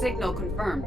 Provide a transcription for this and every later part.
Signal confirmed.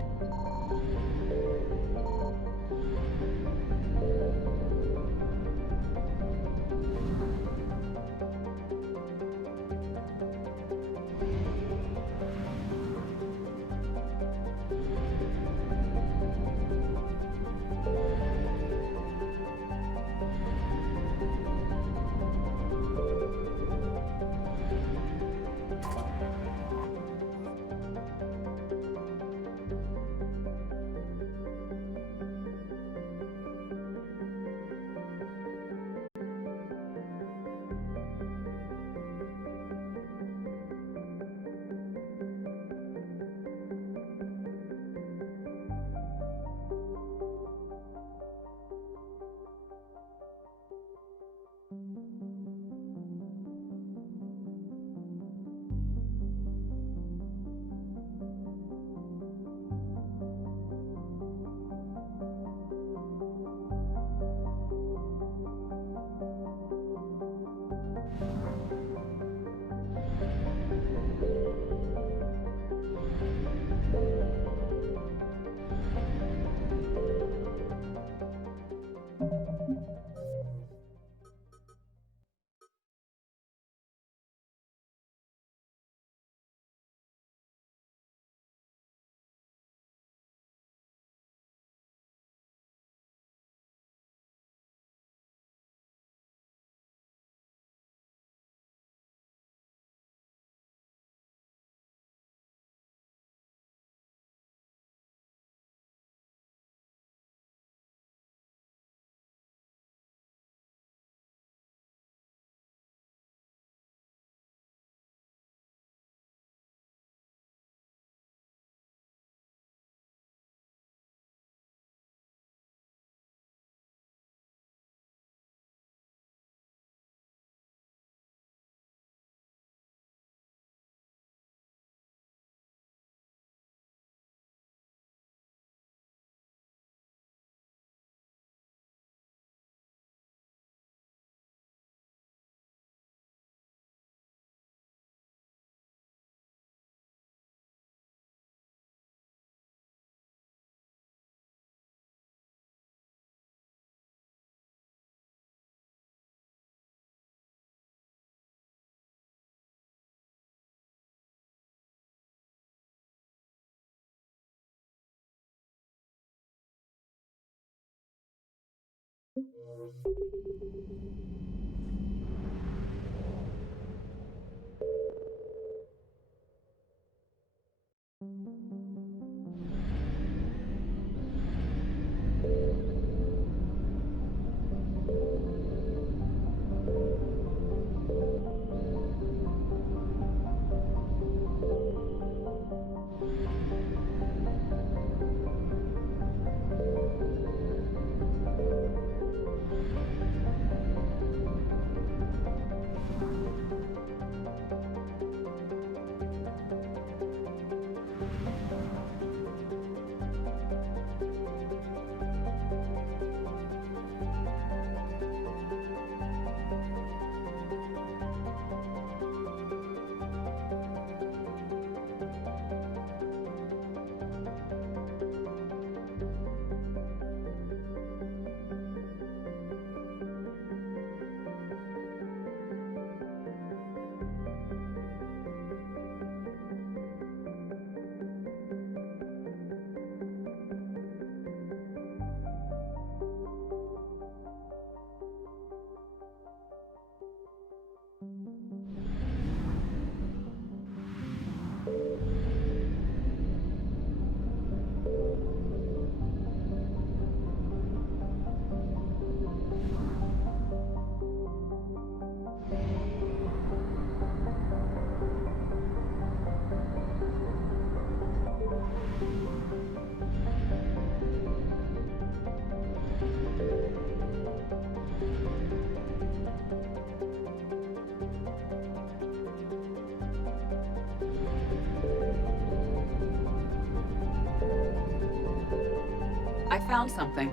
I found something.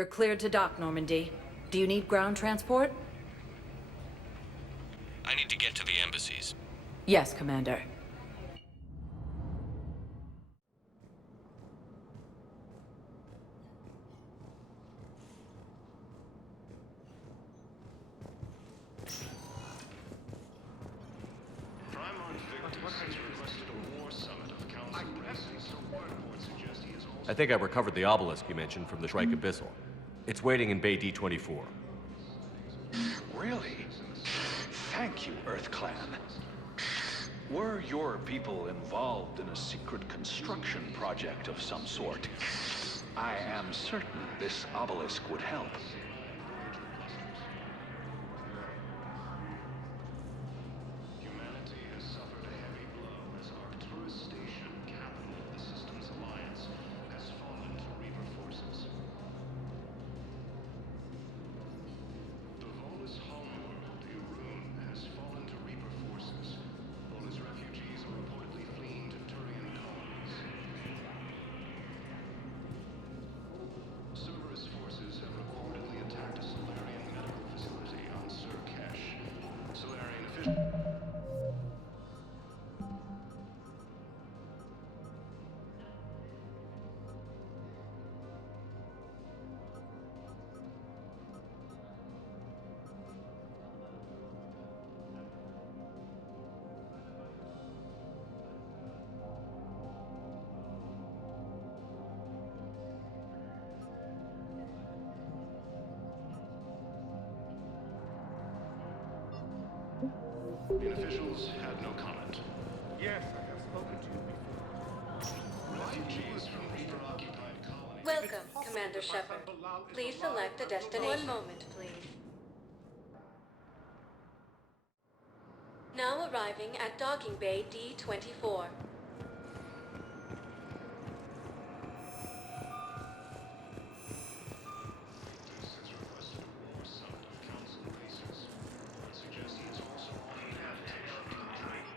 You're cleared to dock, Normandy. Do you need ground transport? I need to get to the embassies. Yes, Commander. I think I recovered the obelisk you mentioned from the Shrike Abyssal. It's waiting in Bay D-24. Really? Thank you, Earth Clan. Were your people involved in a secret construction project of some sort? I am certain this obelisk would help. Humanity has suffered a heavy blow as Arcturus Station, capital of the Systems Alliance, has fallen to Reaper forces. The Volus homeworld, Irun, has fallen to Reaper forces. Volus refugees are reportedly fleeing to Turian colonies. Cerberus forces have reportedly attacked a Solarian medical facility on Surkesh. Solarian officials... The officials had no comment. Yes, I have spoken to you before. Refugees from Reaper-occupied colonies... Welcome, Commander Shepard. Please select a destination. One moment, please. Now arriving at Docking Bay D-24. has requested a war summit of Council bases. It suggests he is also on an invitation to the training.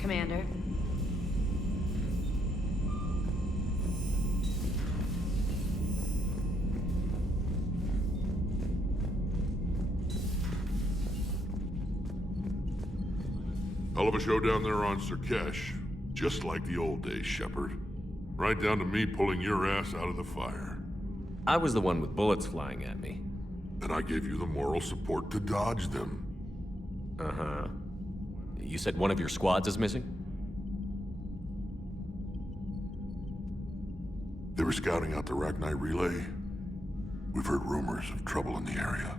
Commander. Hell of a show down there on Surkesh. Just like the old days, Shepard. Right down to me pulling your ass out of the fire. I was the one with bullets flying at me. And I gave you the moral support to dodge them. Uh-huh. You said one of your squads is missing? They were scouting out the Rachni relay. We've heard rumors of trouble in the area.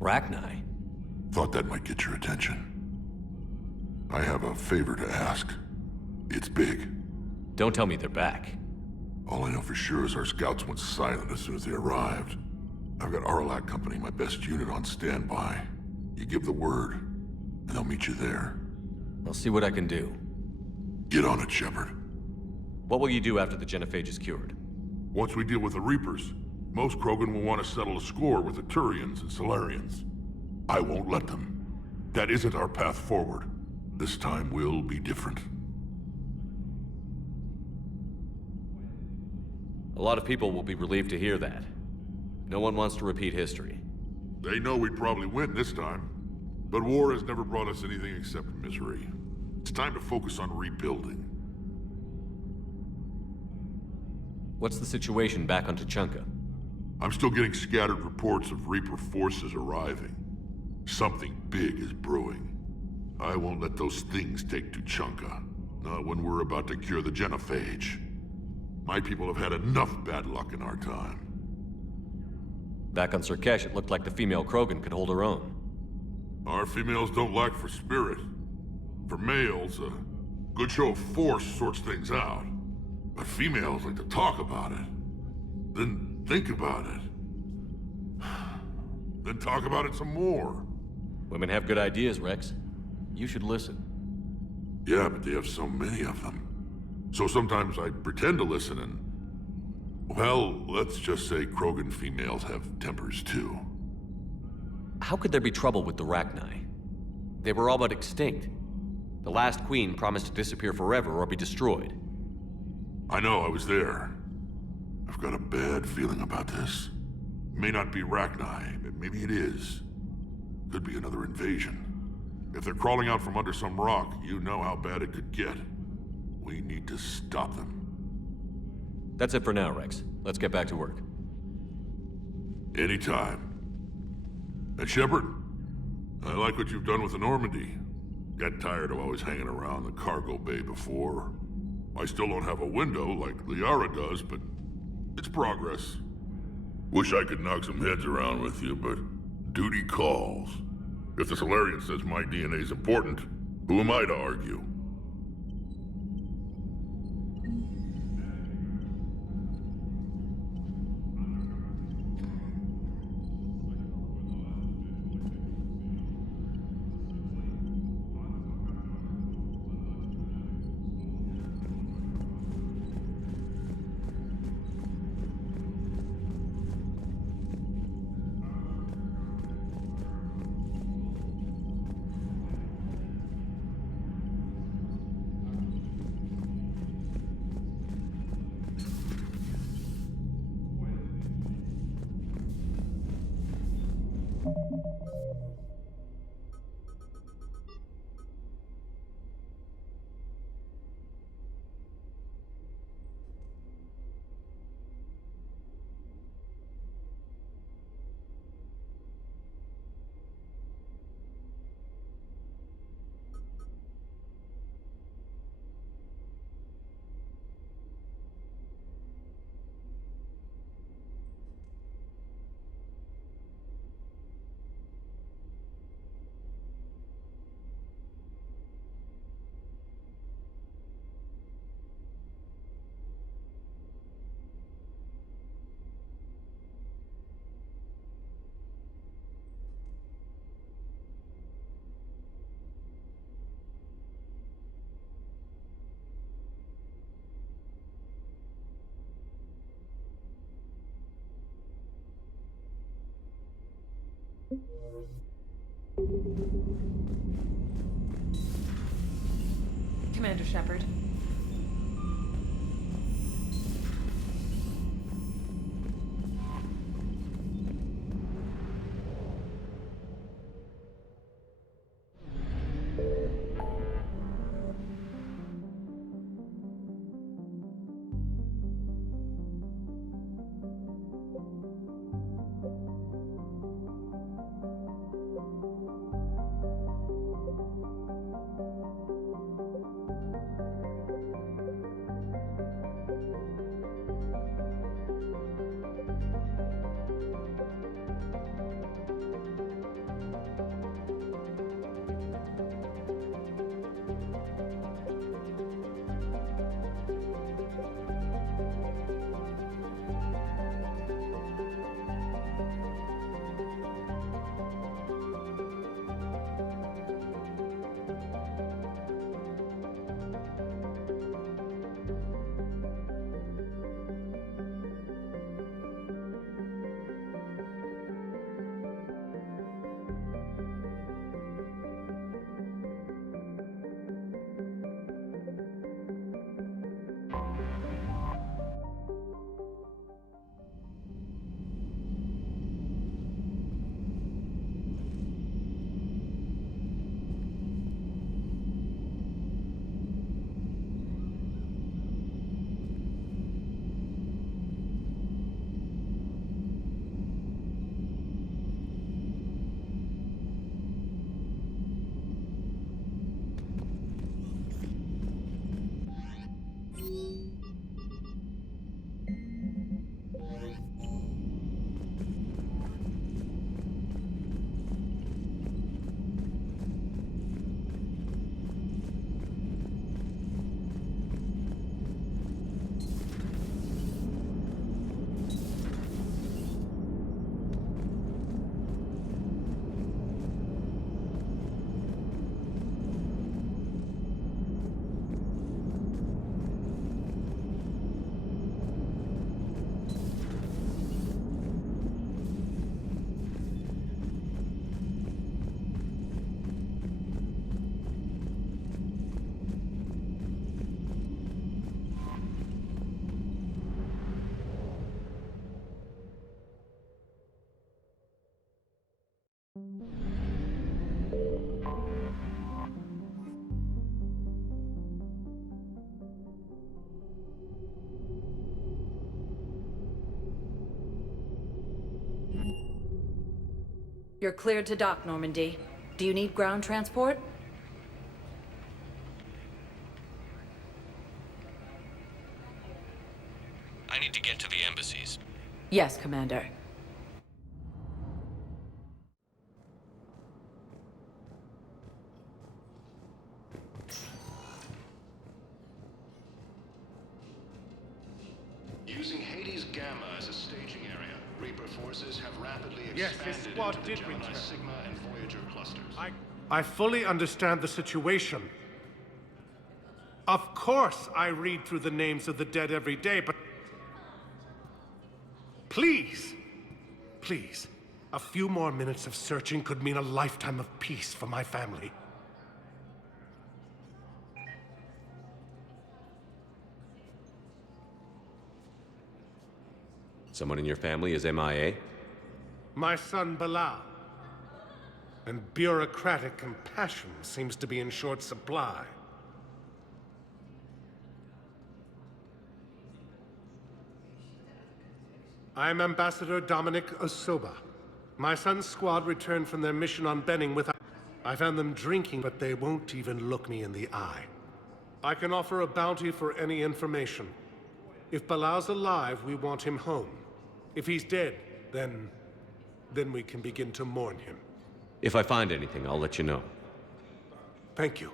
Rachni? Thought that might get your attention. I have a favor to ask. It's big. Don't tell me they're back. All I know for sure is our scouts went silent as soon as they arrived. I've got Aralak Company, my best unit, on standby. You give the word, and they'll meet you there. I'll see what I can do. Get on it, Shepard. What will you do after the Genophage is cured? Once we deal with the Reapers, most Krogan will want to settle a score with the Turians and Solarians. I won't let them. That isn't our path forward. This time will be different. A lot of people will be relieved to hear that. No one wants to repeat history. They know we'd probably win this time. But war has never brought us anything except misery. It's time to focus on rebuilding. What's the situation back on Tuchanka? I'm still getting scattered reports of Reaper forces arriving. Something big is brewing. I won't let those things take Tuchanka. Not when we're about to cure the genophage. My people have had enough bad luck in our time. Back on Surkesh, it looked like the female Krogan could hold her own. Our females don't lack for spirit. For males, a good show of force sorts things out. But females like to talk about it. Then think about it. Then talk about it some more. Women have good ideas, Rex. You should listen. Yeah, but they have so many of them. So sometimes I pretend to listen and... Well, let's just say Krogan females have tempers too. How could there be trouble with the Rachni? They were all but extinct. The last queen promised to disappear forever or be destroyed. I know, I was there. I've got a bad feeling about this. It may not be Rachni, but maybe it is. Could be another invasion. If they're crawling out from under some rock, you know how bad it could get. We need to stop them. That's it for now, Rex. Let's get back to work. Anytime. And Shepard, I like what you've done with the Normandy. Got tired of always hanging around the cargo bay before. I still don't have a window like Liara does, but it's progress. Wish I could knock some heads around with you, but duty calls. If the Solarian says my DNA's important, who am I to argue? Commander Shepard. You're cleared to dock, Normandy. Do you need ground transport? I need to get to the embassies. Yes, Commander. Using Hades Gamma as a staging area, Reaper forces have rapidly Yes, expanded this squad into the did Gemini return. Sigma and Voyager clusters. I fully understand the situation. Of course I read through the names of the dead every day, but... Please! Please. A few more minutes of searching could mean a lifetime of peace for my family. Someone in your family is MIA? My son Bilal. And bureaucratic compassion seems to be in short supply. I'm Ambassador Dominic Osoba. My son's squad returned from their mission on Benning without... I found them drinking, but they won't even look me in the eye. I can offer a bounty for any information. If Bilal's alive, we want him home. If he's dead, then we can begin to mourn him. If I find anything, I'll let you know. Thank you.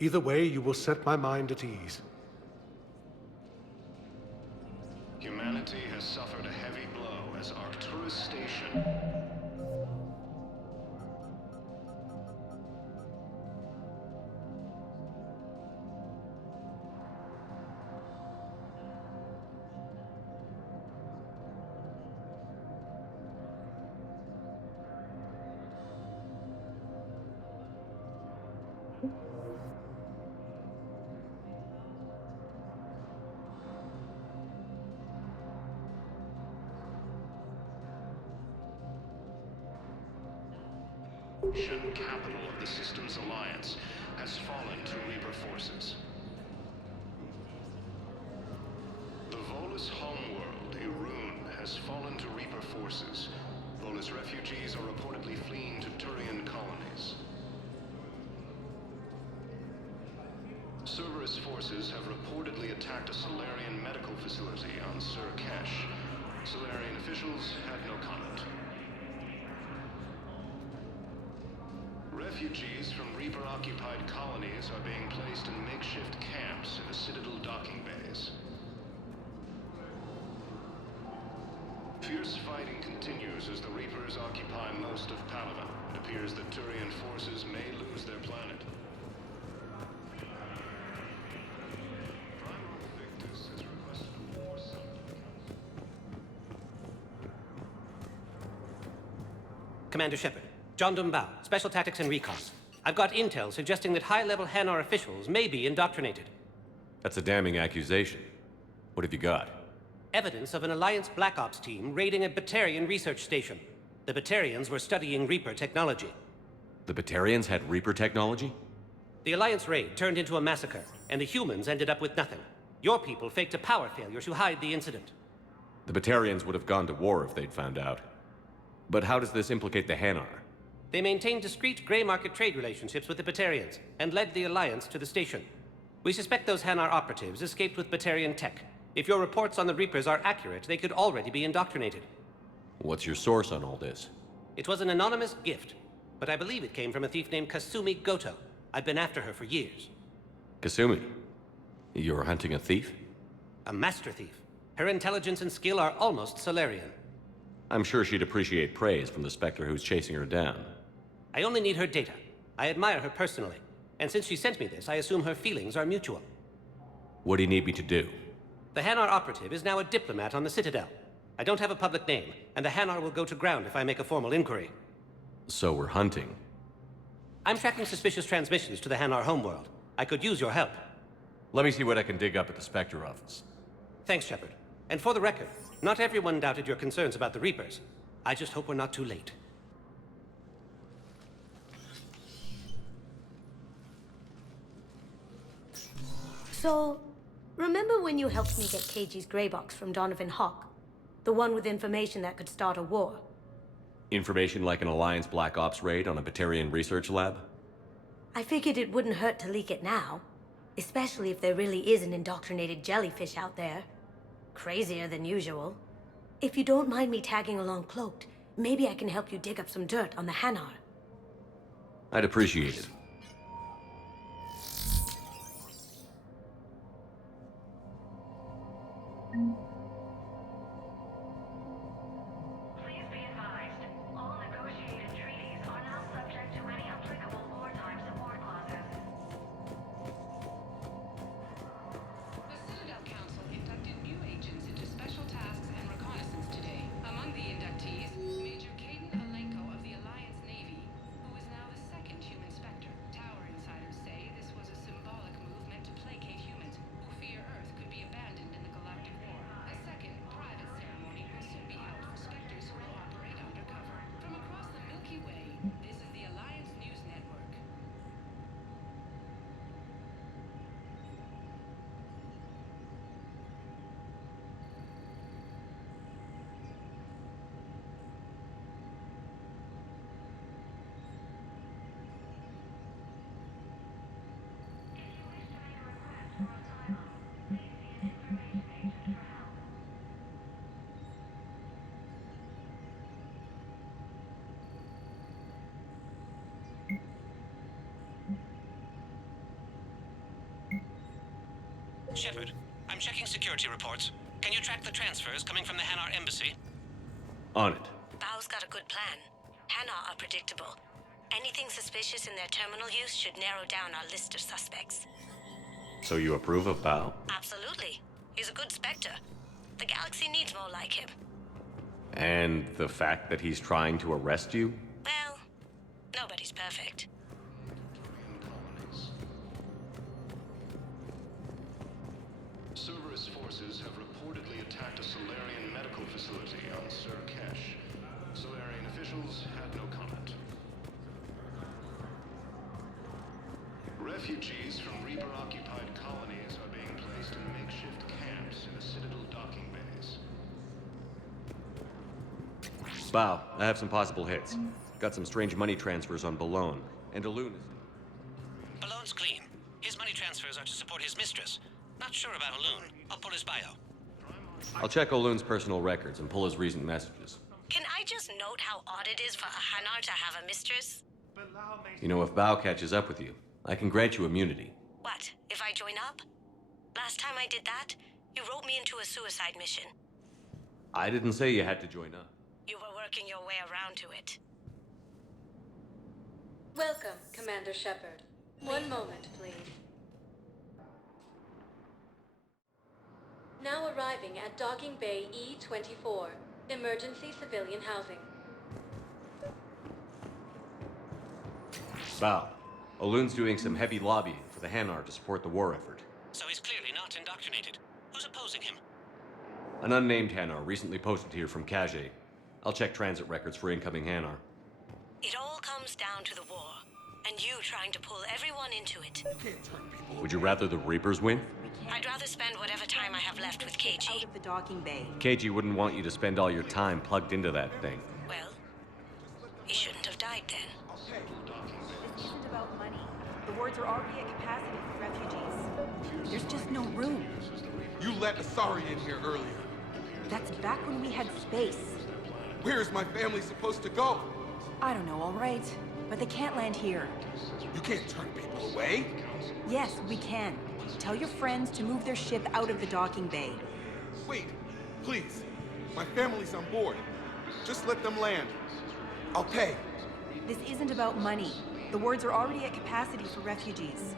Either way, you will set my mind at ease. Humanity has suffered a heavy blow as Arcturus Station... capital of the Systems Alliance has fallen to Reaper forces. The Volus homeworld, Irun, has fallen to Reaper forces. Volus refugees are reportedly fleeing to Turian colonies. Cerberus forces have reportedly attacked a Solarian medical facility on Sur Kesh. Solarian officials have no comment. Refugees from Reaper-occupied colonies are being placed in makeshift camps in the Citadel docking bays. Fierce fighting continues as the Reapers occupy most of Palaven. It appears that Turian forces may lose their planet. Primal Victus has requested a war summit. Commander Shepard. John Dumbao, Special Tactics and Recon. I've got intel suggesting that high-level Hanar officials may be indoctrinated. That's a damning accusation. What have you got? Evidence of an Alliance Black Ops team raiding a Batarian research station. The Batarians were studying Reaper technology. The Batarians had Reaper technology? The Alliance raid turned into a massacre, and the humans ended up with nothing. Your people faked a power failure to hide the incident. The Batarians would have gone to war if they'd found out. But how does this implicate the Hanar? They maintained discreet gray market trade relationships with the Batarians, and led the Alliance to the station. We suspect those Hanar operatives escaped with Batarian tech. If your reports on the Reapers are accurate, they could already be indoctrinated. What's your source on all this? It was an anonymous gift, but I believe it came from a thief named Kasumi Goto. I've been after her for years. Kasumi? You're hunting a thief? A master thief. Her intelligence and skill are almost Solarian. I'm sure she'd appreciate praise from the Spectre who's chasing her down. I only need her data. I admire her personally. And since she sent me this, I assume her feelings are mutual. What do you need me to do? The Hanar operative is now a diplomat on the Citadel. I don't have a public name, and the Hanar will go to ground if I make a formal inquiry. So we're hunting. I'm tracking suspicious transmissions to the Hanar homeworld. I could use your help. Let me see what I can dig up at the Spectre office. Thanks, Shepard. And for the record, not everyone doubted your concerns about the Reapers. I just hope we're not too late. So, remember when you helped me get KG's gray box from Donovan Hawk? The one with information that could start a war? Information like an Alliance Black Ops raid on a Batarian research lab? I figured it wouldn't hurt to leak it now. Especially if there really is an indoctrinated jellyfish out there. Crazier than usual. If you don't mind me tagging along cloaked, maybe I can help you dig up some dirt on the Hanar. I'd appreciate it. Please be advised, all negotiated treaties are now subject to any applicable wartime support clauses. The Citadel Council inducted new agents into special tasks and reconnaissance today. Among the inductees, Major Caden Alenko of the Alliance Navy, who is now the second human Spectre. Tower insiders say this was a symbolic move meant to placate humans who fear Earth could be abandoned in the Galactic War. A second, private ceremony will soon be held for Spectres who will operate undercover. From across the Milky Way, this is the Alliance News Network. Shepard, I'm checking security reports. Can you track the transfers coming from the Hanar embassy? On it. Bao's got a good plan. Hanar are predictable. Anything suspicious in their terminal use should narrow down our list of suspects. So you approve of Bao? Absolutely. He's a good Spectre. The galaxy needs more like him. And the fact that he's trying to arrest you? Well, nobody's perfect. Cerberus forces have reportedly attacked a Solarian medical facility on Sur Kesh. Solarian officials had no comment. Refugees from Reaper-occupied colonies are being placed in makeshift camps in the Citadel docking bays. Bao, I have some possible hits. Got some strange money transfers on Balone, and Elune is... Balone's clean. His money transfers are to support his mistress. Not sure about Elune. I'll pull his bio. I'll check Olune's personal records and pull his recent messages. Can I just note how odd it is for a Hanar to have a mistress? You know, if Bao catches up with you, I can grant you immunity. What, if I join up? Last time I did that, you wrote me into a suicide mission. I didn't say you had to join up. You were working your way around to it. Welcome, Commander Shepard. One moment, please. Now arriving at Docking Bay E-24, Emergency Civilian Housing. Bao, Olune's doing some heavy lobbying for the Hanar to support the war effort. So he's clearly not indoctrinated. Who's opposing him? An unnamed Hanar recently posted here from Kage. I'll check transit records for incoming Hanar. It all comes down to the war, and you trying to pull everyone into it. Would you rather the Reapers win? I'd rather spend whatever time I have left with KG. Out of the docking bay. KG wouldn't want you to spend all your time plugged into that thing. Well, he shouldn't have died then. This isn't about money. The wards are already at capacity for refugees. There's just no room. You let Asari in here earlier. That's back when we had space. Where is my family supposed to go? I don't know, all right. But they can't land here. You can't turn people away. Yes, we can. Tell your friends to move their ship out of the docking bay. Wait, please. My family's on board. Just let them land. I'll pay. This isn't about money. The wards are already at capacity for refugees.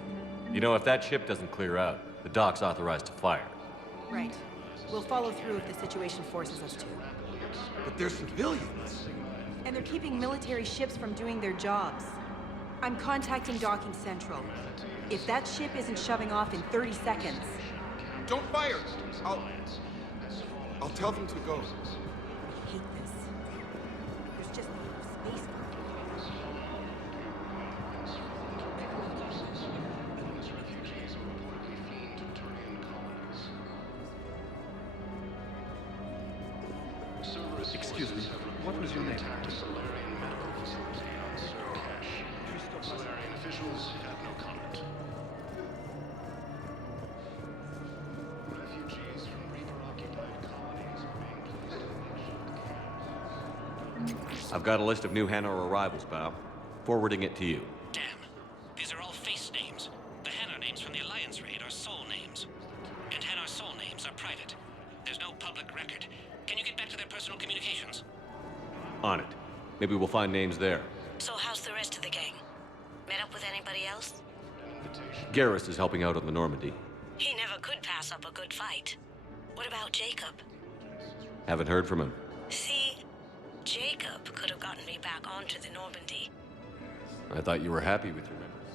You know, if that ship doesn't clear out, the dock's authorized to fire. Right. We'll follow through if the situation forces us to. But they're civilians. And they're keeping military ships from doing their jobs. I'm contacting Docking Central. If that ship isn't shoving off in 30 seconds... Don't fire! I'll tell them to go. I hate this. There's just not enough space for it. Refugees are reportedly fleeing to Turian colonies. Cerberus Excuse me. forces have What was your name? Attacked a Solarian medical facility on Surcash. Solarian officials have no comment. Refugees from Reaper-occupied colonies are being placed in makeshift camps. I've got a list of new Hanar arrivals, Bao. Forwarding it to you. Damn. These are all face names. The Hanar names from the Alliance raid are soul names. And Hanar soul names are private. There's no public record. Can you get back to their personal communications? On it. Maybe we'll find names there. So how's the rest of the gang? Met up with anybody else? Garrus is helping out on the Normandy. He never could pass up a good fight. What about Jacob? Haven't heard from him. See, Jacob could have gotten me back onto the Normandy. I thought you were happy with your members.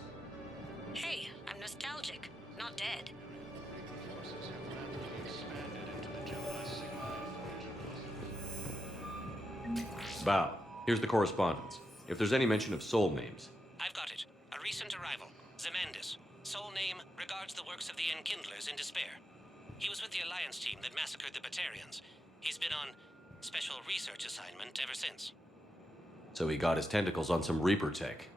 Hey, I'm nostalgic, not dead. Forces have rapidly expanded into the Gemini Sigma and Voyager clusters. Bao, here's the correspondence. If there's any mention of soul names. I've got it. A recent arrival. Zemandis. Soul name regards the works of the Enkindlers in despair. He was with the Alliance team that massacred the Batarians. He's been on special research assignment ever since. So he got his tentacles on some Reaper tech.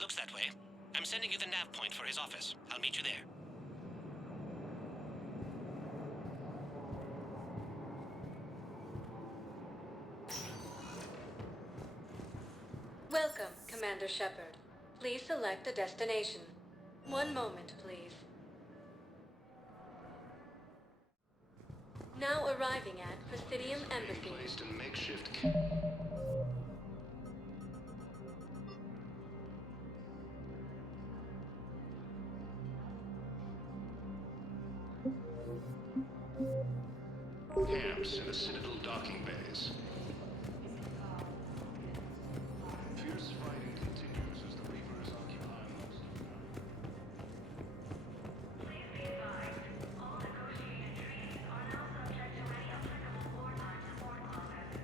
Looks that way. I'm sending you the nav point for his office. I'll meet you there. Welcome, Commander Shepard. Please select a destination. One moment, please. Now arriving at Presidium Embassy. Placed in makeshift camps in the Citadel docking bays. Fierce fighting continues as the Reapers occupy most of them. Please be advised, all negotiated treaties are now subject to any applicable wartime support clauses.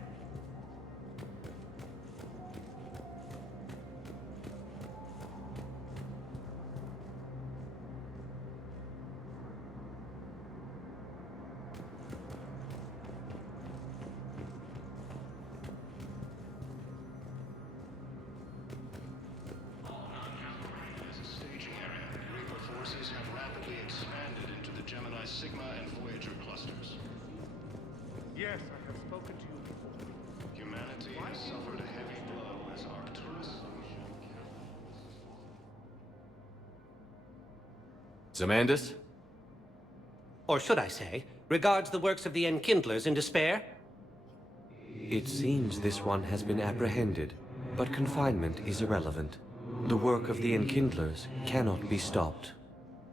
As a staging area, Reaper forces have rapidly expanded into the Gemini Sigma and Voyager clusters. Yes, I have spoken to you before. Humanity has suffered a heavy blow as Arcturus. Zemandis? Or should I say, regards the works of the Enkindlers in despair? It seems this one has been apprehended, but confinement is irrelevant. The work of the Enkindlers cannot be stopped.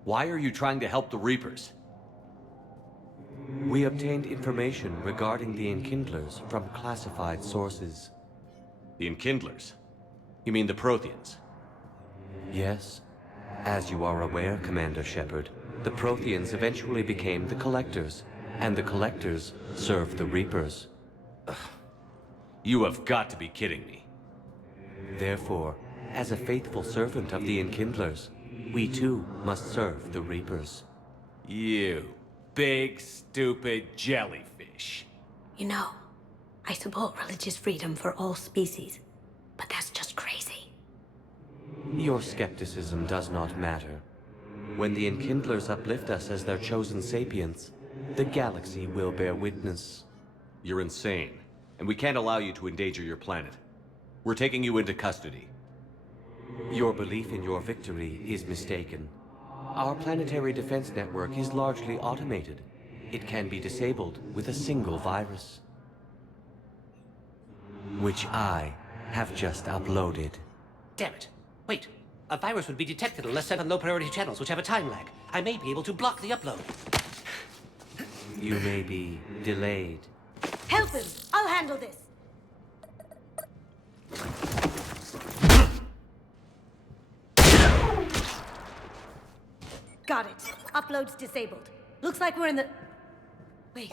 Why are you trying to help the Reapers? We obtained information regarding the Enkindlers from classified sources. The Enkindlers? You mean the Protheans? Yes. As you are aware, Commander Shepard, the Protheans eventually became the Collectors, and the Collectors served the Reapers. You have got to be kidding me. Therefore, as a faithful servant of the Enkindlers, we too must serve the Reapers. You big, stupid jellyfish. You know, I support religious freedom for all species, but that's just crazy. Your skepticism does not matter. When the Enkindlers uplift us as their chosen sapients, the galaxy will bear witness. You're insane, and we can't allow you to endanger your planet. We're taking you into custody. Your belief in your victory is mistaken. Our planetary defense network is largely automated. It can be disabled with a single virus, which I have just uploaded. Damn it. Wait. A virus would be detected unless sent on low-priority channels, which have a time lag. I may be able to block the upload. You may be delayed. Help him! I'll handle this! Got it. Upload's disabled. Looks like we're in the... Wait.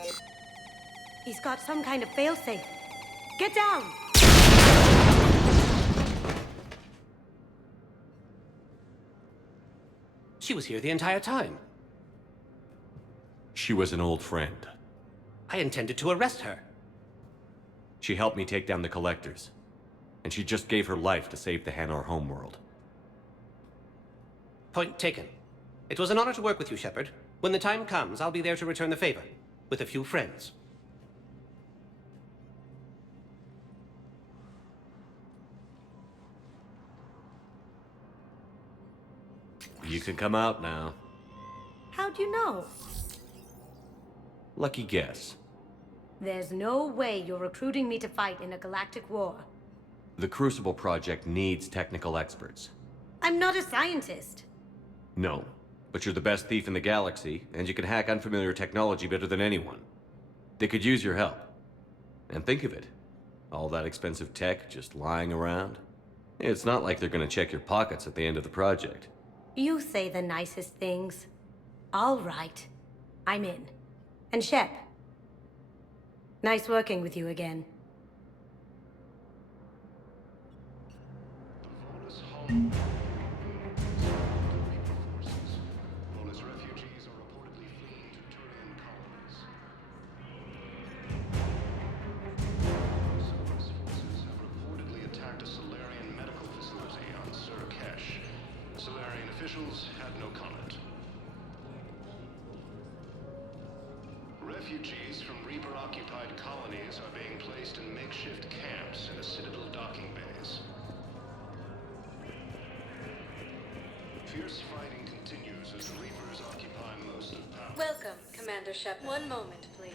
He's got some kind of failsafe. Get down! She was here the entire time. She was an old friend. I intended to arrest her. She helped me take down the Collectors. And she just gave her life to save the Hanar homeworld. Point taken. It was an honor to work with you, Shepard. When the time comes, I'll be there to return the favor. With a few friends. You can come out now. How'd you know? Lucky guess. There's no way you're recruiting me to fight in a galactic war. The Crucible Project needs technical experts. I'm not a scientist. No, but you're the best thief in the galaxy, and you can hack unfamiliar technology better than anyone. They could use your help. And think of it. All that expensive tech just lying around. It's not like they're gonna check your pockets at the end of the project. You say the nicest things. All right. I'm in. And Shep. Nice working with you again. Volus refugees are reportedly fleeing to Turian colonies. Volus forces have reportedly attacked a Solarian medical facility on Surkesh. Solarian officials had no comment. Refugees from Reaper-occupied colonies are being placed in makeshift camps in the Citadel docking bays. Fierce fighting continues as the Reapers occupy most of power. Welcome, Commander Shep. One moment, please.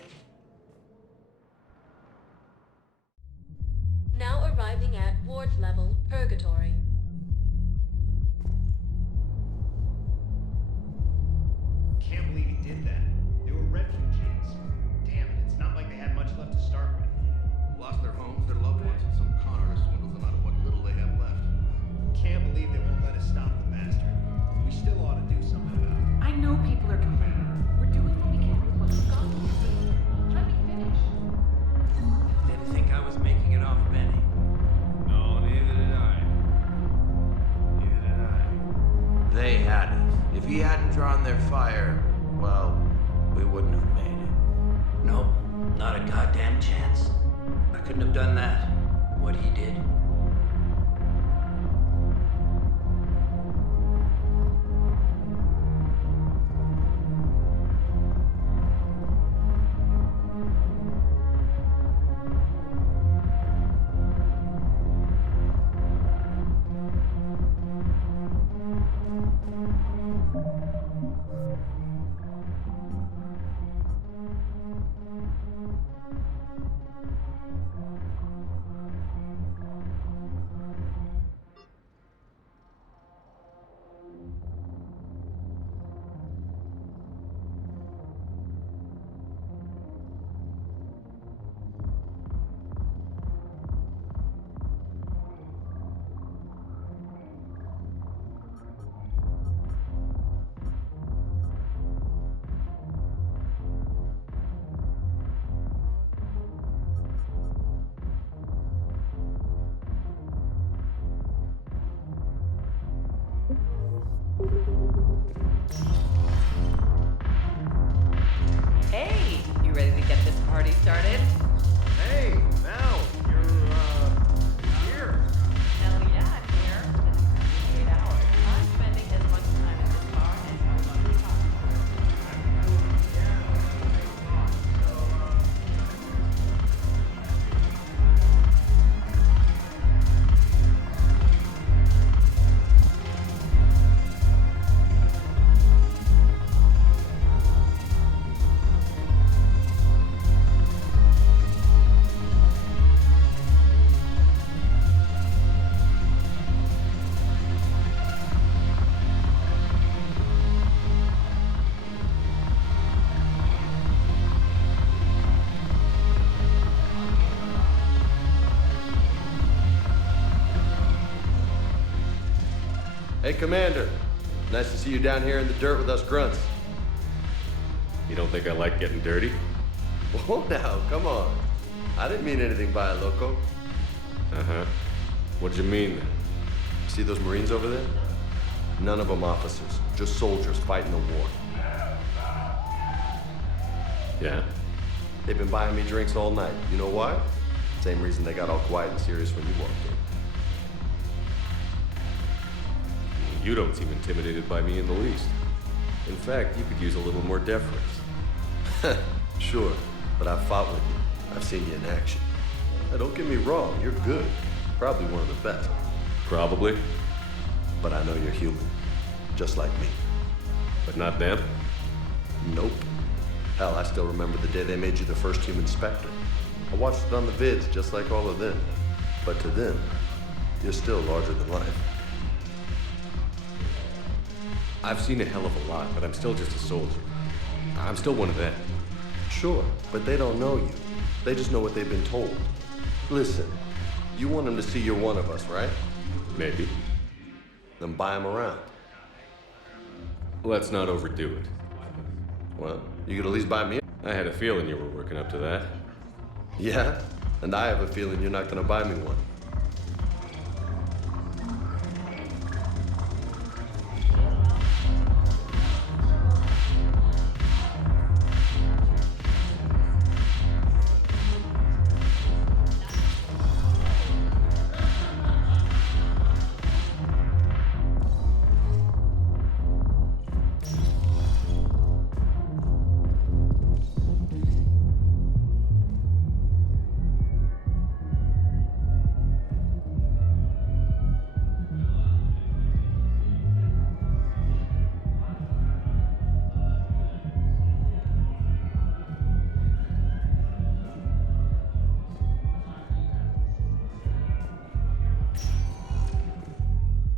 Now arriving at ward level, Purgatory. Can't believe he did that. They were refugees. Damn it, it's not like they had much left to start with. Lost their homes, their loved ones, and some con artist swindled them out of what little they have left. Can't believe they won't let us stop the bastard. We still ought to do something about it. I know people are complaining. We're doing what we can with what we've got. Let me finish. Didn't think I was making it off Benny. No, neither did I. Neither did I. They had us. If he hadn't drawn their fire, well, we wouldn't have made it. Nope, not a goddamn chance. I couldn't have done that, what he did. Hey, you ready to get this party started? Hey, Mal, you're, here. Hell yeah, I'm here. For the next 8 hours. I'm spending as much time at this bar as I love to talk. Hey, Commander. Nice to see you down here in the dirt with us grunts. You don't think I like getting dirty? Whoa, now, come on. I didn't mean anything by it, Loco. Uh-huh. What'd you mean then? See those Marines over there? None of them officers, just soldiers fighting the war. Yeah? They've been buying me drinks all night. You know why? Same reason they got all quiet and serious when you walked in. You don't seem intimidated by me in the least. In fact, you could use a little more deference. Sure, but I've fought with you. I've seen you in action. Now, don't get me wrong, you're good. Probably one of the best. Probably. But I know you're human. Just like me. But not them? Nope. Hell, I still remember the day they made you the first human Spectre. I watched it on the vids, just like all of them. But to them, you're still larger than life. I've seen a hell of a lot, but I'm still just a soldier. I'm still one of them. Sure, but they don't know you. They just know what they've been told. Listen, you want them to see you're one of us, right? Maybe. Then buy them around. Let's not overdo it. Well, you could at least buy me. I had a feeling you were working up to that. Yeah? And I have a feeling you're not gonna buy me one.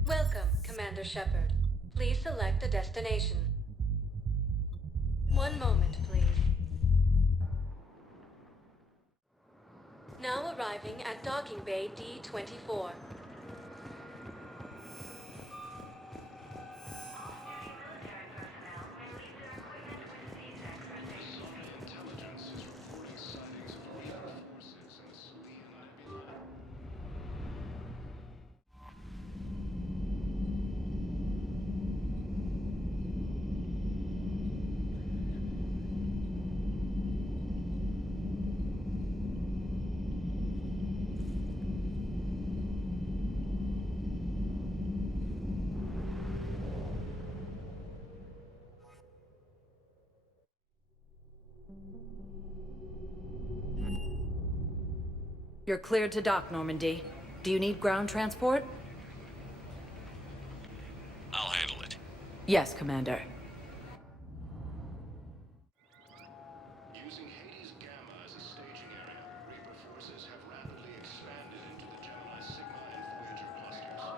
Welcome, Commander Shepard. Please select a destination. One moment, please. Now arriving at Docking Bay D-24. You're cleared to dock, Normandy. Do you need ground transport? I'll handle it. Yes, Commander. Using Hades Gamma as a staging area, Reaper forces have rapidly expanded into the Gemini Sigma and Voyager clusters.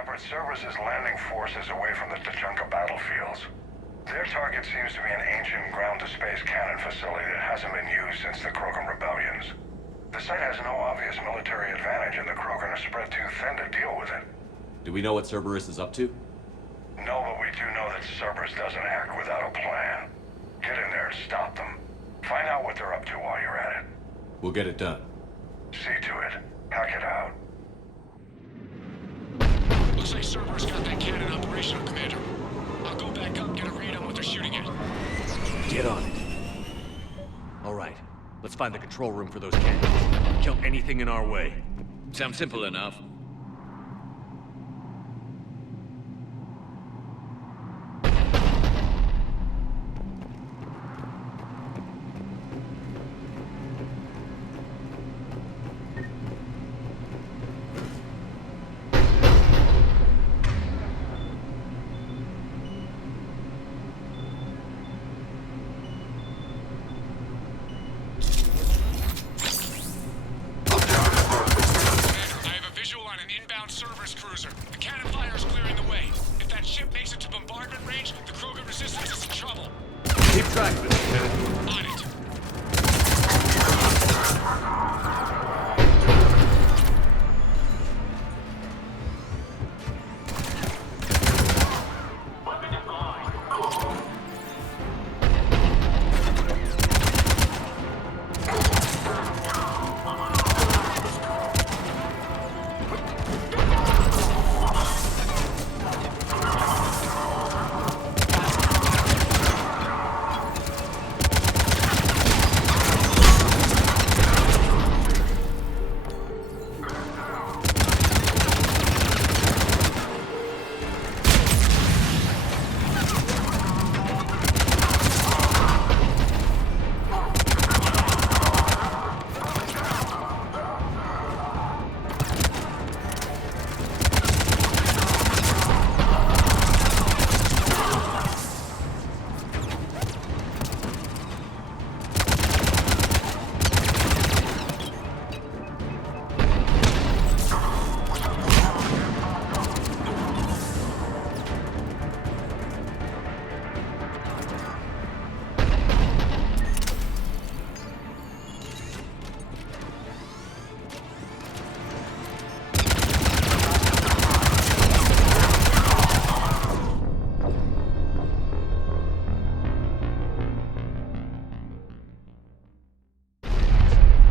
Shepard, Cerberus is landing forces away from the Tuchanka battlefields. Their target seems to be an ancient ground-to-space cannon facility that hasn't been used since the Krogan rebellions. The site has no obvious military advantage, and the Krogan are spread too thin to deal with it. Do we know what Cerberus is up to? No, but we do know that Cerberus doesn't act without a plan. Get in there and stop them. Find out what they're up to while you're at it. We'll get it done. See to it. Hack it out. Looks like Cerberus got that cannon operational, Commander. I'll go back up, get a read on what they're shooting at. Get on it. All right, let's find the control room for those cannons. Kill anything in our way. Sounds simple enough. Cerberus cruiser. The cannon fire is clearing the way. If that ship makes it to bombardment range, the Krogan resistance is in trouble. Keep track of it, Lieutenant. On it.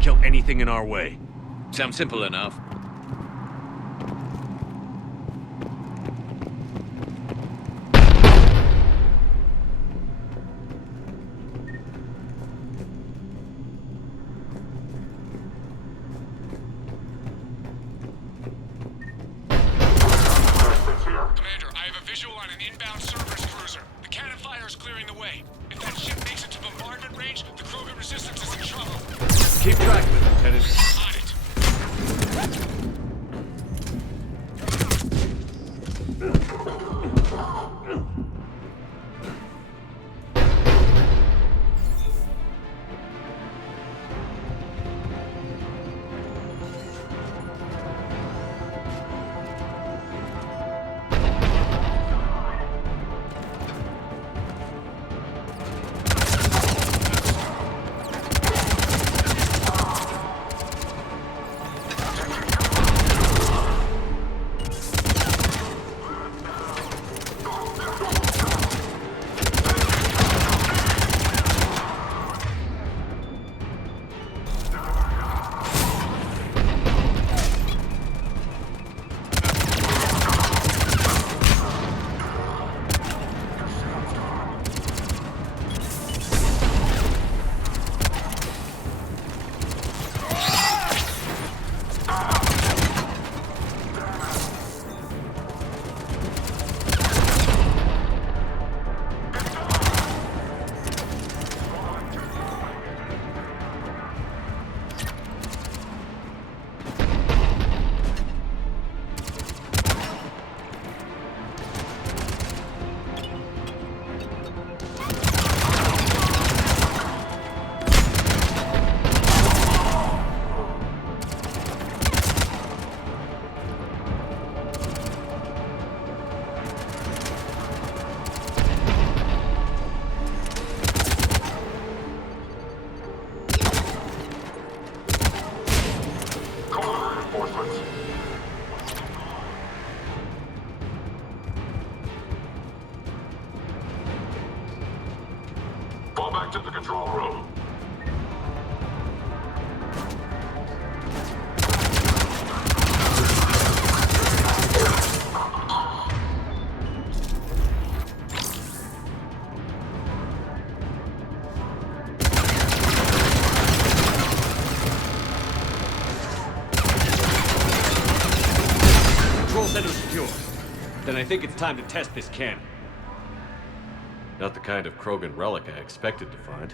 Kill anything in our way. Sounds simple enough. Commander, I have a visual on an inbound Cerberus cruiser. The cannon fire is clearing the way. If that ship makes it to bombardment range, the Krogan resistance is in trouble. Keep track of it, Lieutenant. On it. back to the control room. Control center secure. Then I think it's time to test this cannon. Not the kind of Krogan relic I expected to find.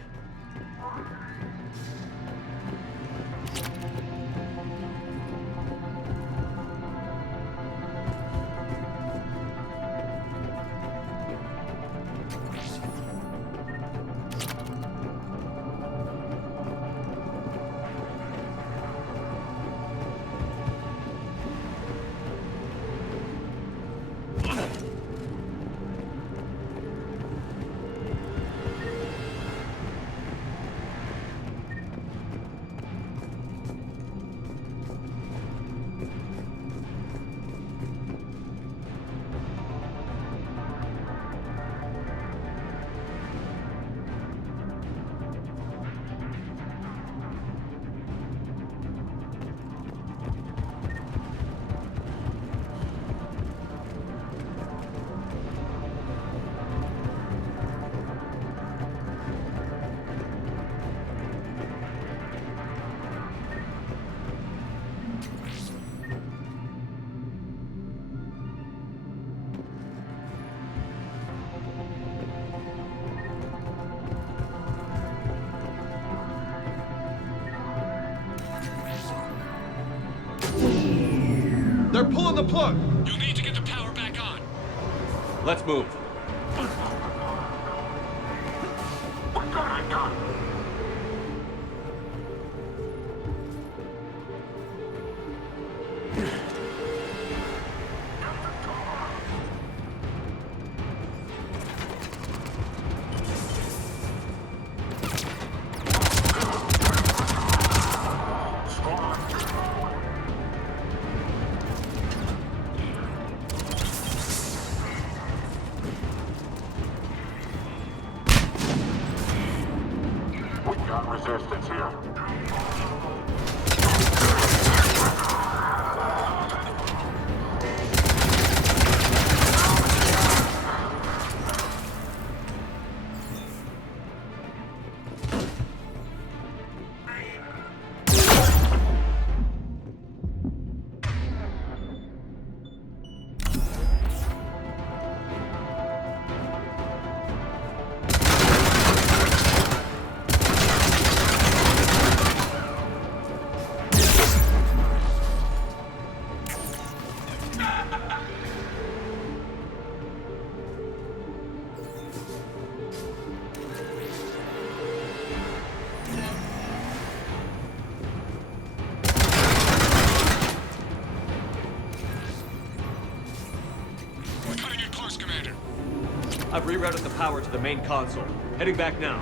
They're pulling the plug! You'll need to get the power back on. Let's move. We got it done. Resistance here. I've rerouted the power to the main console. Heading back now.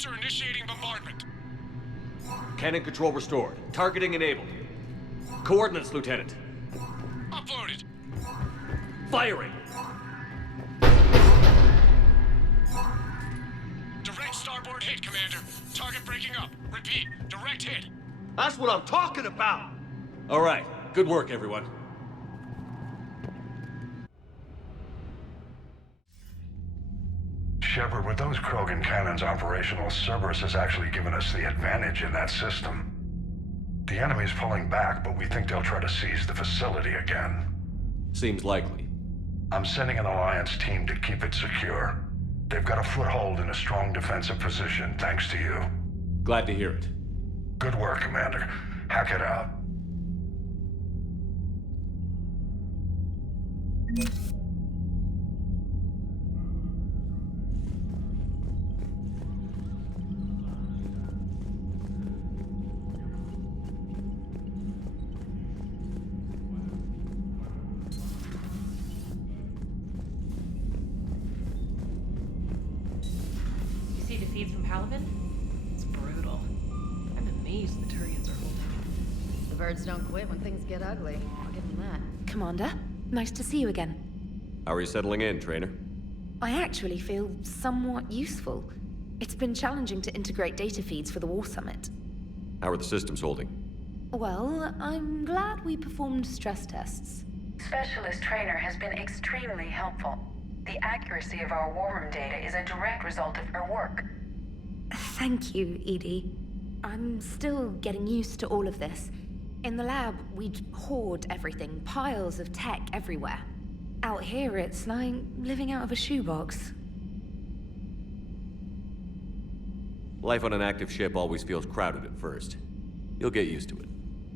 Officer initiating bombardment. Cannon control restored. Targeting enabled. Coordinates, Lieutenant. Uploaded. Firing! Direct starboard hit, Commander. Target breaking up. Repeat, direct hit. That's what I'm talking about! All right. Good work, everyone. Shepard, with those Krogan cannons operational, Cerberus has actually given us the advantage in that system. The enemy's pulling back, but we think they'll try to seize the facility again. Seems likely. I'm sending an Alliance team to keep it secure. They've got a foothold in a strong defensive position, thanks to you. Glad to hear it. Good work, Commander. Hack it out. You see the feeds from Palaven? It's brutal. I'm amazed the Turians are holding it. The birds don't quit when things get ugly. I'll give them that. Commander, nice to see you again. How are you settling in, Trainer? I actually feel somewhat useful. It's been challenging to integrate data feeds for the War Summit. How are the systems holding? Well, I'm glad we performed stress tests. Specialist Trainer has been extremely helpful. The accuracy of our war room data is a direct result of her work. Thank you, Edie. I'm still getting used to all of this. In the lab, we'd hoard everything, piles of tech everywhere. Out here, it's like living out of a shoebox. Life on an active ship always feels crowded at first. You'll get used to it.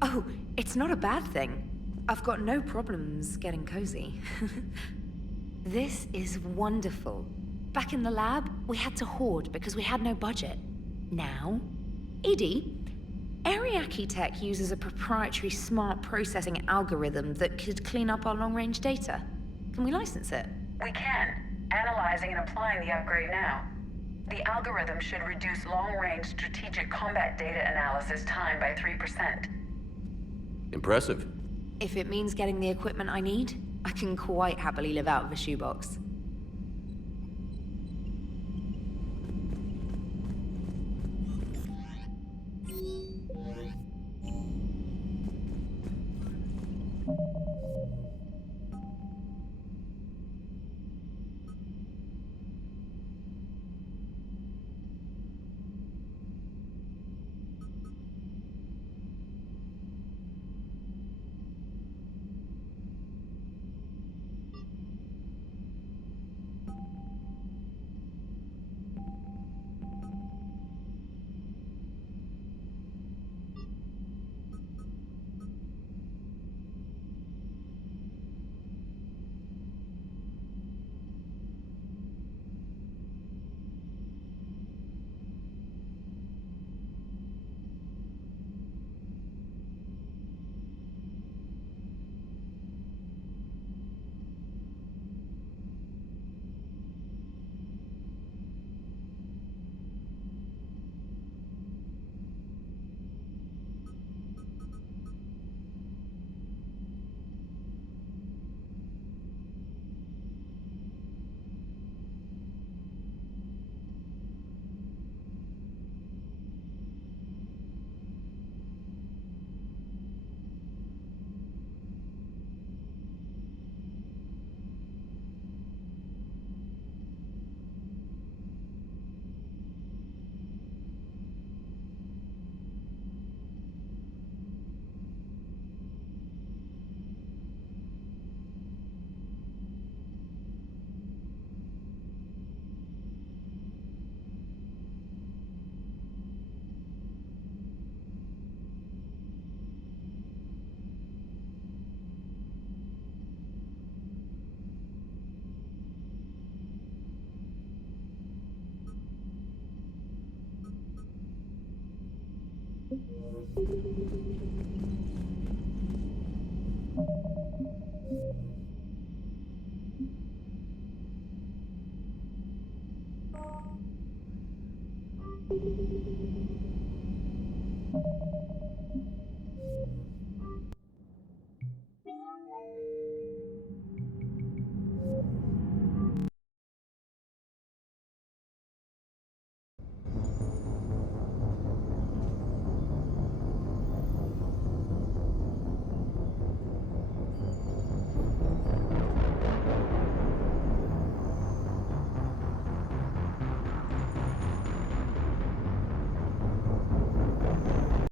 Oh, it's not a bad thing. I've got no problems getting cozy. This is wonderful. Back in the lab, we had to hoard because we had no budget. Now, Edie, Ariake Tech uses a proprietary smart processing algorithm that could clean up our long-range data. Can we license it? We can. Analyzing and applying the upgrade now. The algorithm should reduce long-range strategic combat data analysis time by 3%. Impressive. If it means getting the equipment I need, I can quite happily live out of a shoebox.